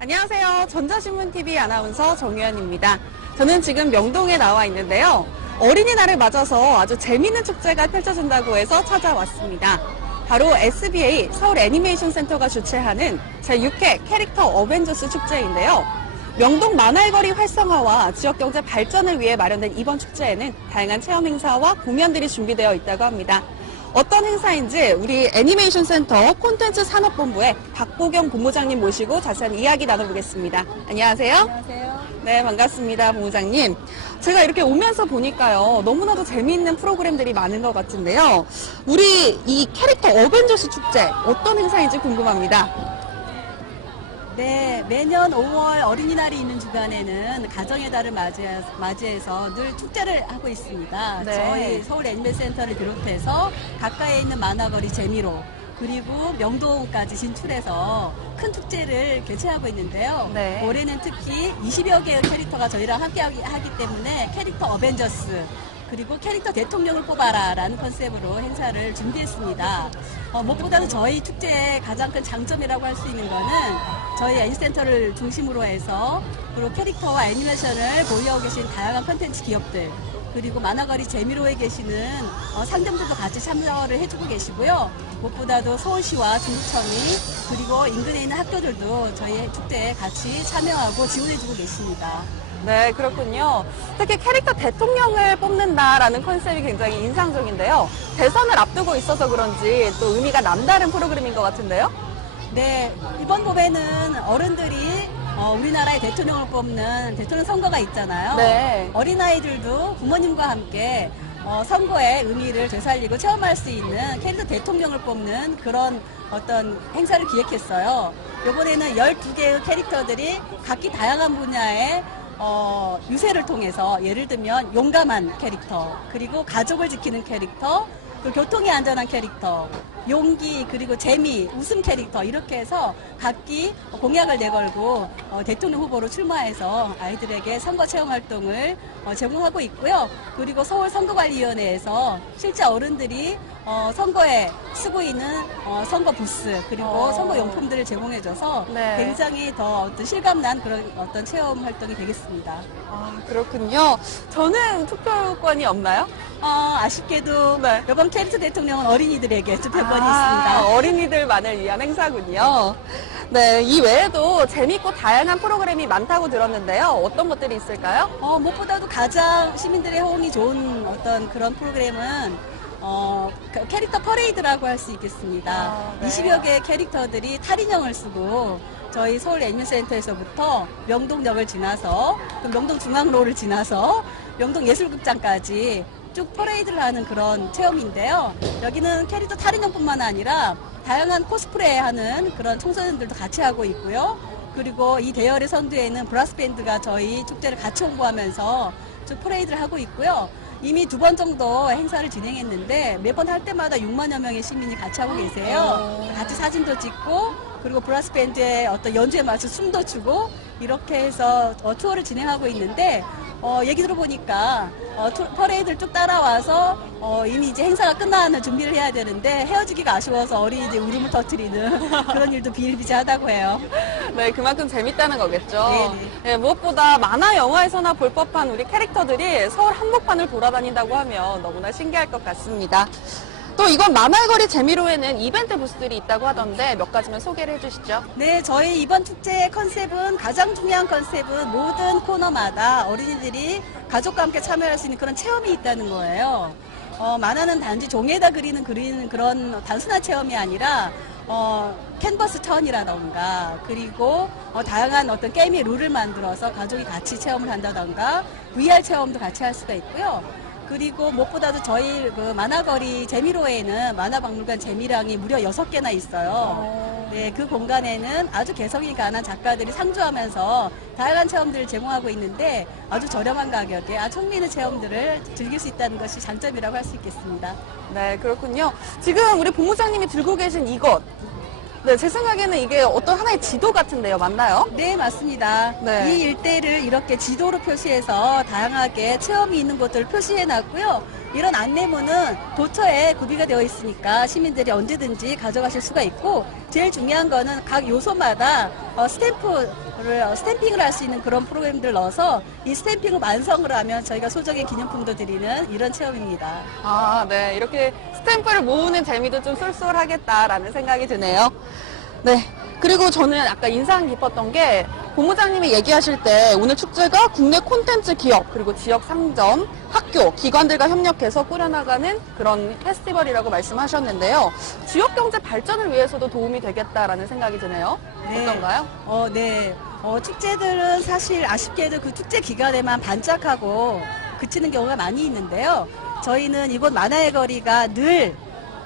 안녕하세요. 전자신문TV 아나운서 정유현입니다. 저는 지금 명동에 나와 있는데요. 어린이날을 맞아서 아주 재미있는 축제가 펼쳐진다고 해서 찾아왔습니다. 바로 SBA 서울 애니메이션 센터가 주최하는 제6회 캐릭터 어벤져스 축제인데요. 명동 만화거리 활성화와 지역경제 발전을 위해 마련된 이번 축제에는 다양한 체험 행사와 공연들이 준비되어 있다고 합니다. 어떤 행사인지 우리 애니메이션 센터 콘텐츠 산업본부의 박보경 본부장님 모시고 자세한 이야기 나눠보겠습니다. 안녕하세요. 안녕하세요. 네, 반갑습니다, 본부장님. 제가 이렇게 오면서 보니까요, 너무나도 재미있는 프로그램들이 많은 것 같은데요. 우리 이 캐릭터 어벤져스 축제 어떤 행사인지 궁금합니다. 네, 매년 5월 어린이날이 있는 주간에는 가정의 달을 맞이해- 맞이해서 늘 축제를 하고 있습니다. 네. 저희 서울 애니메이션센터를 비롯해서 가까이에 있는 만화거리 재미로 그리고 명동까지 진출해서 큰 축제를 개최하고 있는데요. 네. 올해는 특히 20여 개의 캐릭터가 저희랑 함께 하기, 때문에 캐릭터 어벤져스 그리고 캐릭터 대통령을 뽑아라 라는 컨셉으로 행사를 준비했습니다. 어, 무엇보다도 저희 축제의 가장 큰 장점이라고 할 수 있는 거는 저희 애니센터를 중심으로 해서 그리고 캐릭터와 애니메이션을 보유하고 계신 다양한 컨텐츠 기업들 그리고 만화거리 재미로에 계시는 어, 상점들도 같이 참여를 해주고 계시고요. 무엇보다도 서울시와 중구청이 그리고 인근에 있는 학교들도 저희 축제에 같이 참여하고 지원해주고 계십니다. 네, 그렇군요. 특히 캐릭터 대통령을 뽑는다라는 컨셉이 굉장히 인상적인데요. 대선을 앞두고 있어서 그런지 또 의미가 남다른 프로그램인 것 같은데요. 네, 이번 봄에는 어른들이 어, 우리나라의 대통령을 뽑는 대통령 선거가 있잖아요. 네. 어린아이들도 부모님과 함께 어, 선거의 의미를 되살리고 체험할 수 있는 캐릭터 대통령을 뽑는 그런 어떤 행사를 기획했어요. 이번에는 12개의 캐릭터들이 각기 다양한 분야의 어, 유세를 통해서 예를 들면 용감한 캐릭터, 그리고 가족을 지키는 캐릭터, 그 교통이 안전한 캐릭터, 용기 그리고 재미, 웃음 캐릭터 이렇게 해서 각기 공약을 내걸고 어, 대통령 후보로 출마해서 아이들에게 선거 체험 활동을 어, 제공하고 있고요. 그리고 서울 선거관리위원회에서 실제 어른들이 어, 선거에 쓰고 있는 어, 선거 부스 그리고 어. 선거 용품들을 제공해줘서 네. 굉장히 더 어떤 실감난 그런 어떤 체험 활동이 되겠습니다. 아, 그렇군요. 저는 투표권이 없나요? 어, 아쉽게도 네. 이번 캐릭터 대통령은 어린이들에게 투표권이 아, 있습니다. 어린이들만을 위한 행사군요. 네, 이 외에도 재밌고 다양한 프로그램이 많다고 들었는데요. 어떤 것들이 있을까요? 어, 무엇보다도 가장 시민들의 호응이 좋은 어떤 그런 프로그램은 어, 그 캐릭터 퍼레이드라고 할 수 있겠습니다. 아, 네. 20여 개의 캐릭터들이 탈인형을 쓰고 저희 서울 애니센터에서부터 명동역을 지나서 또 명동 중앙로를 지나서 명동 예술극장까지 쭉 퍼레이드를 하는 그런 체험인데요. 여기는 캐릭터 탈인형뿐만 아니라 다양한 코스프레 하는 그런 청소년들도 같이 하고 있고요. 그리고 이 대열의 선두에는 브라스 밴드가 저희 축제를 같이 홍보하면서 쭉 퍼레이드를 하고 있고요. 이미 두 번 정도 행사를 진행했는데 매번 할 때마다 6만여 명의 시민이 같이 하고 계세요. 오. 같이 사진도 찍고 그리고 브라스 밴드의 어떤 연주에 맞춰 춤도 추고 이렇게 해서 어, 투어를 진행하고 있는데 어, 얘기 들어보니까 어, 투- 퍼레이드를 쭉 따라와서 어, 이미 이제 행사가 끝나는 준비를 해야 되는데 헤어지기가 아쉬워서 어린이들 울음을 터뜨리는 그런 일도 비일비재하다고 해요. 네, 그만큼 재밌다는 거겠죠. 네네. 네, 무엇보다 만화 영화에서나 볼 법한 우리 캐릭터들이 서울 한복판을 돌아다닌다고 하면 너무나 신기할 것 같습니다. 또 이건 만화거리 재미로에는 이벤트 부스들이 있다고 하던데 몇 가지만 소개를 해주시죠. 네, 저희 이번 축제의 컨셉은 가장 중요한 컨셉은 모든 코너마다 어린이들이 가족과 함께 참여할 수 있는 그런 체험이 있다는 거예요. 어, 만화는 단지 종이에다 그리는 그리는 그런 단순한 체험이 아니라 어, 캔버스 턴이라던가 그리고 어, 다양한 어떤 게임의 룰을 만들어서 가족이 같이 체험을 한다던가 VR 체험도 같이 할 수가 있고요. 그리고 무엇보다도 저희 그 만화거리 재미로에는 만화박물관 재미랑이 무려 여섯 개나 있어요. 네, 그 공간에는 아주 개성이 강한 작가들이 상주하면서 다양한 체험들을 제공하고 있는데 아주 저렴한 가격에 아주 흥미있는 체험들을 즐길 수 있다는 것이 장점이라고 할 수 있겠습니다. 네, 그렇군요. 지금 우리 본부장님이 들고 계신 이것. 네, 제 생각에는 이게 어떤 하나의 지도 같은데요. 맞나요? 네, 맞습니다. 네. 이 일대를 이렇게 지도로 표시해서 다양하게 체험이 있는 곳들을 표시해 놨고요. 이런 안내문은 도처에 구비가 되어 있으니까 시민들이 언제든지 가져가실 수가 있고 제일 중요한 거는 각 요소마다 어, 스탬프를 어, 스탬핑을 할 수 있는 그런 프로그램들을 넣어서 이 스탬핑을 완성을 하면 저희가 소정의 기념품도 드리는 이런 체험입니다. 아, 네. 이렇게 스탬프를 모으는 재미도 좀 쏠쏠하겠다라는 생각이 드네요. 네. 그리고 저는 아까 인상 깊었던 게 본부장님이 얘기하실 때 오늘 축제가 국내 콘텐츠 기업 그리고 지역 상점, 학교, 기관들과 협력해서 꾸려나가는 그런 페스티벌이라고 말씀하셨는데요. 지역 경제 발전을 위해서도 도움이 되겠다라는 생각이 드네요. 네. 어떤가요? 어, 네. 어, 축제들은 사실 아쉽게도 그 축제 기간에만 반짝하고 그치는 경우가 많이 있는데요. 저희는 이곳 만화의 거리가 늘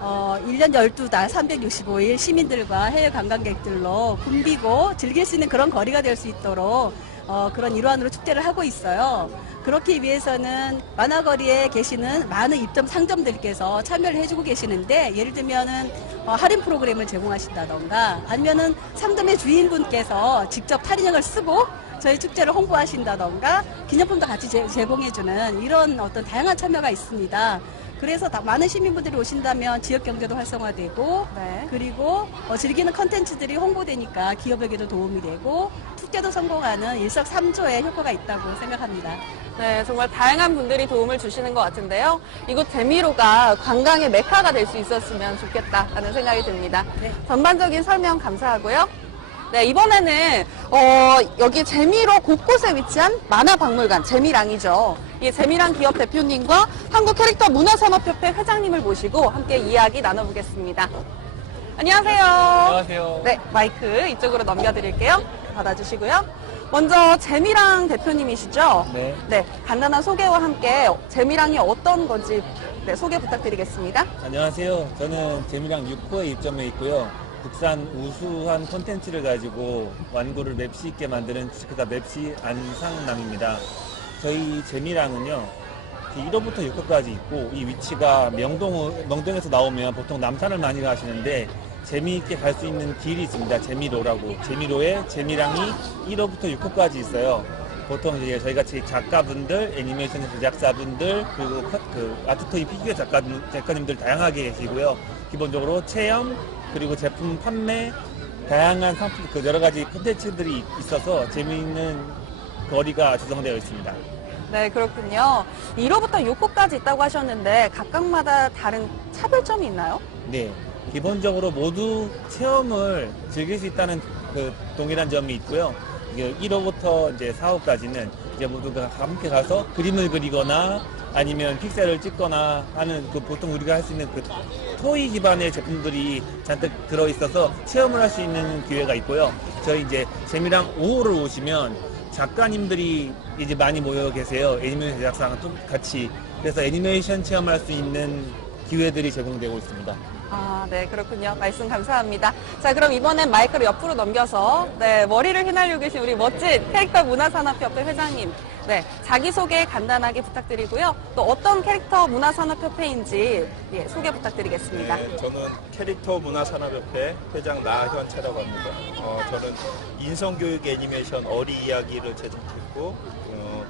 어, 1년 12달 365일 시민들과 해외 관광객들로 붐비고 즐길 수 있는 그런 거리가 될 수 있도록 어, 그런 일환으로 축제를 하고 있어요. 그렇기 위해서는 만화거리에 계시는 많은 입점 상점들께서 참여를 해주고 계시는데 예를 들면은 어, 할인 프로그램을 제공하신다던가 아니면은 상점의 주인분께서 직접 탈인형을 쓰고 저희 축제를 홍보하신다던가 기념품도 같이 제, 제공해주는 이런 어떤 다양한 참여가 있습니다. 그래서 다- 많은 시민분들이 오신다면 지역 경제도 활성화되고 네. 그리고 어, 즐기는 컨텐츠들이 홍보되니까 기업에게도 도움이 되고 축제도 성공하는 일석삼조의 효과가 있다고 생각합니다. 네, 정말 다양한 분들이 도움을 주시는 것 같은데요. 이곳 재미로가 관광의 메카가 될 수 있었으면 좋겠다라는 생각이 듭니다. 네. 전반적인 설명 감사하고요. 네, 이번에는 어, 여기 재미로 곳곳에 위치한 만화박물관 재미랑이죠. 이 재미랑 기업 대표님과 한국 캐릭터 문화산업협회 회장님을 모시고 함께 이야기 나눠보겠습니다. 안녕하세요. 안녕하세요. 네, 마이크 이쪽으로 넘겨드릴게요. 받아주시고요. 먼저 재미랑 대표님이시죠? 네. 네, 간단한 소개와 함께 재미랑이 어떤 건지 네, 소개 부탁드리겠습니다. 안녕하세요. 저는 재미랑 6호에 입점해 있고요. 국산 우수한 콘텐츠를 가지고 완구를 맵시 있게 만드는 그다 맵시 안상남입니다. 저희 재미랑은요. 1호부터 6호까지 있고 이 위치가 명동 명동에서 나오면 보통 남산을 많이 가시는데 재미있게 갈 수 있는 길이 있습니다. 재미로라고 재미로에 재미랑이 1호부터 6호까지 있어요. 보통 이제 저희 같이 작가분들, 애니메이션 제작사분들, 그리고 컷- 그 아트토이 피규어 작가분, 작가님들 다양하게 계시고요. 기본적으로 체험, 그리고 제품 판매, 다양한 상품, 그 여러 가지 콘텐츠들이 있- 있어서 재미있는 거리가 조성되어 있습니다. 네, 그렇군요. 1호부터 6호까지 있다고 하셨는데 각각마다 다른 차별점이 있나요? 네. 기본적으로 모두 체험을 즐길 수 있다는 그 동일한 점이 있고요. 이게 1호부터 이제 4호까지는 이제 모두가 함께 가서 그림을 그리거나 아니면 픽셀을 찍거나 하는 그 보통 우리가 할 수 있는 그 토이 기반의 제품들이 잔뜩 들어 있어서 체험을 할 수 있는 기회가 있고요. 저희 이제 재미랑 5호를 오시면 작가님들이 이제 많이 모여 계세요. 애니메이션 제작사랑 또 같이. 그래서 애니메이션 체험할 수 있는 기회들이 제공되고 있습니다. 아, 네, 그렇군요. 말씀 감사합니다. 자, 그럼 이번엔 마이크를 옆으로 넘겨서, 네, 머리를 휘날리고 계신 우리 멋진 캐릭터 문화산업협회 회장님, 네, 자기소개 간단하게 부탁드리고요. 또 어떤 캐릭터 문화산업협회인지, 예, 소개 부탁드리겠습니다. 네, 저는 캐릭터 문화산업협회 회장 나현차라고 합니다. 어, 저는 인성교육 애니메이션 어리 이야기를 제작했고 어,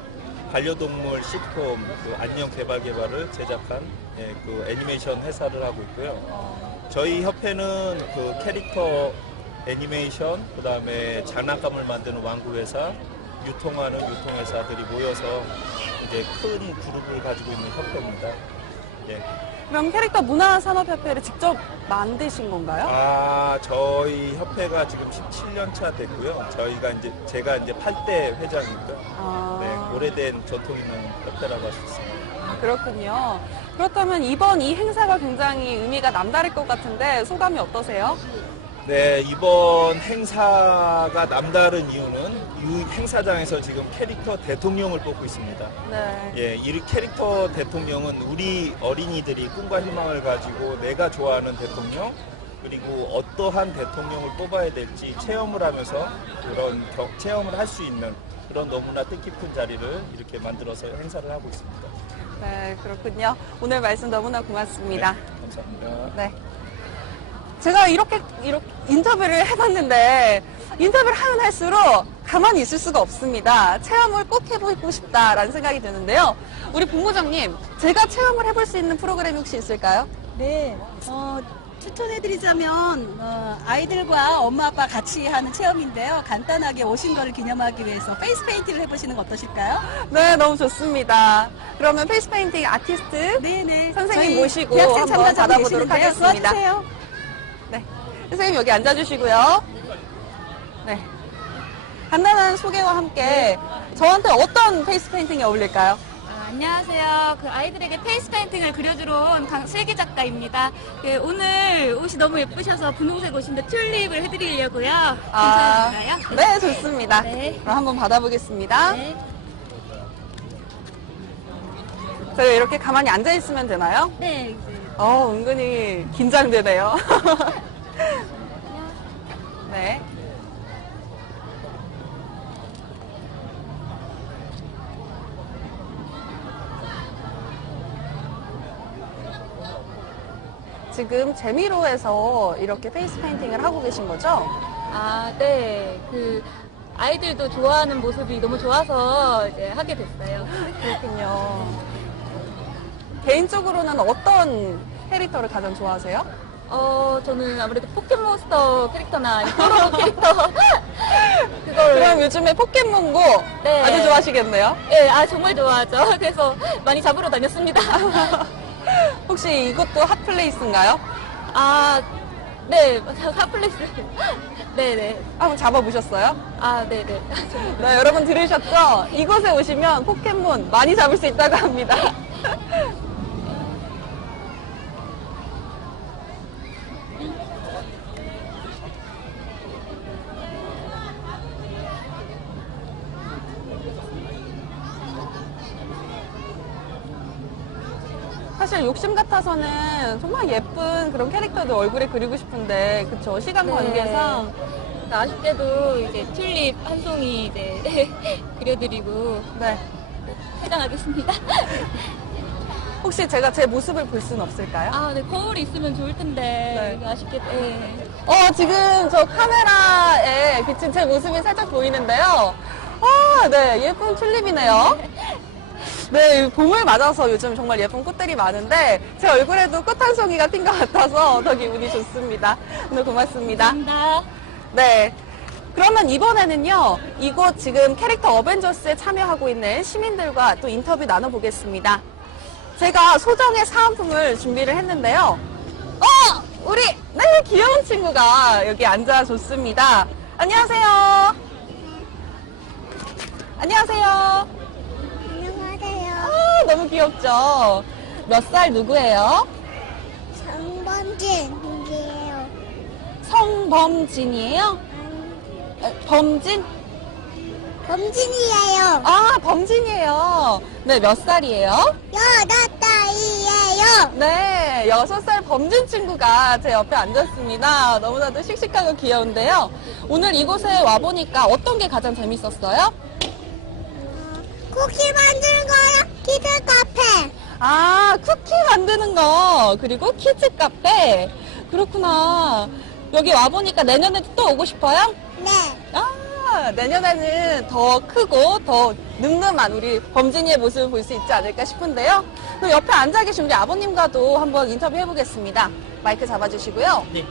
반려동물 시트콤 그 안녕 개발 개발을 제작한 예, 그 애니메이션 회사를 하고 있고요. 저희 협회는 그 캐릭터 애니메이션 그 다음에 장난감을 만드는 완구 회사 유통하는 유통회사들이 모여서 이제 큰 그룹을 가지고 있는 협회입니다. 예. 그럼 캐릭터 문화산업협회를 직접 만드신 건가요? 아, 저희 협회가 지금 17년 차 됐고요. 저희가 이제 제가 이제 8대 회장이고요. 아, 네, 오래된 전통 있는 협회라고 할 수 있습니다. 아, 그렇군요. 그렇다면 이번 이 행사가 굉장히 의미가 남다를 것 같은데 소감이 어떠세요? 네, 이번 행사가 남다른 이유는 이 행사장에서 지금 캐릭터 대통령을 뽑고 있습니다. 네. 예, 이 캐릭터 대통령은 우리 어린이들이 꿈과 희망을 가지고 내가 좋아하는 대통령 그리고 어떠한 대통령을 뽑아야 될지 체험을 하면서 그런 겨- 체험을 할 수 있는 그런 너무나 뜻깊은 자리를 이렇게 만들어서 행사를 하고 있습니다. 네, 그렇군요. 오늘 말씀 너무나 고맙습니다. 네, 감사합니다. 네. 제가 이렇게, 이렇게 인터뷰를 해봤는데 인터뷰를 하면 할수록 가만히 있을 수가 없습니다. 체험을 꼭 해보고 싶다라는 생각이 드는데요. 우리 본부장님, 제가 체험을 해볼 수 있는 프로그램이 혹시 있을까요? 네, 어, 추천해드리자면 어, 아이들과 엄마 아빠 같이 하는 체험인데요. 간단하게 오신 거를 기념하기 위해서 페이스 페인팅을 해보시는 거 어떠실까요? 네, 너무 좋습니다. 그러면 페이스 페인팅 아티스트 네네. 선생님 저희 모시고 한번 참가자 받아보도록 계시는데요. 하겠습니다. 도와주세요. 네. 선생님 여기 앉아주시고요. 네. 간단한 소개와 함께 저한테 어떤 페이스 페인팅이 어울릴까요? 아, 안녕하세요. 그 아이들에게 페이스 페인팅을 그려주러 온 강슬기 작가입니다. 그 오늘 옷이 너무 예쁘셔서 분홍색 옷인데 튤립을 해드리려고요. 괜찮을까요? 네, 좋습니다. 네. 그럼 한번 받아보겠습니다. 네. 저희 이렇게 가만히 앉아있으면 되나요? 네. 이제 어, 은근히 긴장되네요. 네. 지금 재미로에서 이렇게 페이스 페인팅을 하고 계신 거죠? 아, 네. 그 아이들도 좋아하는 모습이 너무 좋아서 이제 하게 됐어요. 그렇군요. 개인적으로는 어떤 캐릭터를 가장 좋아하세요? 어, 저는 아무래도 포켓몬스터 캐릭터나 포로 캐릭터 그걸 그럼 요즘에 포켓몬고 네. 아주 좋아하시겠네요? 예, 아 정말 좋아하죠. 그래서 많이 잡으러 다녔습니다. 혹시 이것도 핫플레이스인가요? 아, 네, 핫플레스. 네네. 한번 잡아보셨어요? 아, 네네. 네, 여러분 들으셨죠? 이곳에 오시면 포켓몬 많이 잡을 수 있다고 합니다. 사실 욕심 같아서는 정말 예쁜 그런 캐릭터들 얼굴에 그리고 싶은데 그쵸 시간 네. 관계상 아쉽게도 이제 튤립 한 송이 이제 그려드리고 네 해당하겠습니다. 혹시 제가 제 모습을 볼 수는 없을까요? 아, 네, 거울이 있으면 좋을 텐데. 네. 아쉽게, 네. 어, 지금 저 카메라에 비친 제 모습이 살짝 보이는데요. 아, 네, 예쁜 튤립이네요. 네, 봄을 맞아서 요즘 정말 예쁜 꽃들이 많은데 제 얼굴에도 꽃 한 송이가 핀 것 같아서 더 기분이 좋습니다. 오늘 고맙습니다. 감사합니다. 네. 그러면 이번에는요, 이곳 지금 캐릭터 어벤져스에 참여하고 있는 시민들과 또 인터뷰 나눠보겠습니다. 제가 소정의 사은품을 준비를 했는데요. 어! 우리, 네, 귀여운 친구가 여기 앉아줬습니다. 안녕하세요. 안녕하세요. 아, 너무 귀엽죠? 몇 살 누구예요? 정범진이에요. 성범진이에요? 에, 범진? 범진이에요. 아, 범진이에요. 네, 몇 살이에요? 여덟 달이에요. 네, 여섯 살 범진 친구가 제 옆에 앉았습니다. 너무나도 씩씩하고 귀여운데요. 오늘 이곳에 와보니까 어떤 게 가장 재밌었어요? 쿠키 만드는 거요. 키즈 카페. 아, 쿠키 만드는 거, 그리고 키즈 카페. 그렇구나. 여기 와보니까 내년에도 또 오고 싶어요? 네. 아, 내년에는 더 크고 더 늠름한 우리 범진이의 모습을 볼 수 있지 않을까 싶은데요. 그럼 옆에 앉아 계신 우리 아버님과도 한번 인터뷰 해 보겠습니다. 마이크 잡아주시고요. 네.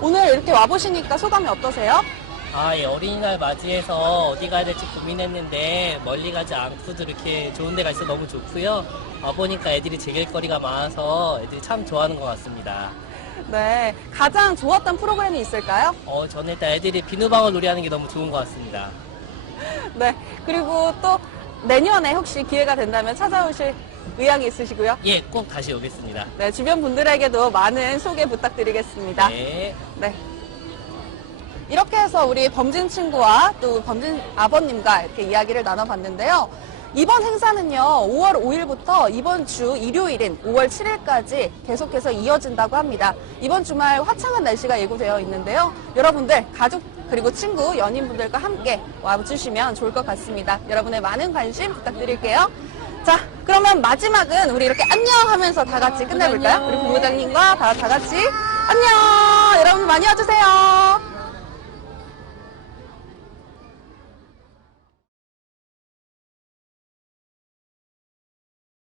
오늘 이렇게 와보시니까 소감이 어떠세요? 아, 예, 어린이날 맞이해서 어디 가야 될지 고민했는데 멀리 가지 않고도 이렇게 좋은 데가 있어 너무 좋고요. 와보니까 애들이 즐길 거리가 많아서 애들이 참 좋아하는 것 같습니다. 네. 가장 좋았던 프로그램이 있을까요? 어, 저는 일단 애들이 비누방울 놀이 하는 게 너무 좋은 것 같습니다. 네. 그리고 또 내년에 혹시 기회가 된다면 찾아오실 의향이 있으시고요. 예, 꼭 다시 오겠습니다. 네. 주변 분들에게도 많은 소개 부탁드리겠습니다. 네. 네. 이렇게 해서 우리 범진 친구와 또 범진 아버님과 이렇게 이야기를 나눠봤는데요. 이번 행사는요, 5월 5일부터 이번 주 일요일인 5월 7일까지 계속해서 이어진다고 합니다. 이번 주말 화창한 날씨가 예고되어 있는데요. 여러분들, 가족, 그리고 친구, 연인분들과 함께 와주시면 좋을 것 같습니다. 여러분의 많은 관심 부탁드릴게요. 자, 그러면 마지막은 우리 이렇게 안녕 하면서 다 같이 끝내볼까요? 안녕. 우리 본부장님과 다, 다 같이 안녕! 여러분 많이 와주세요.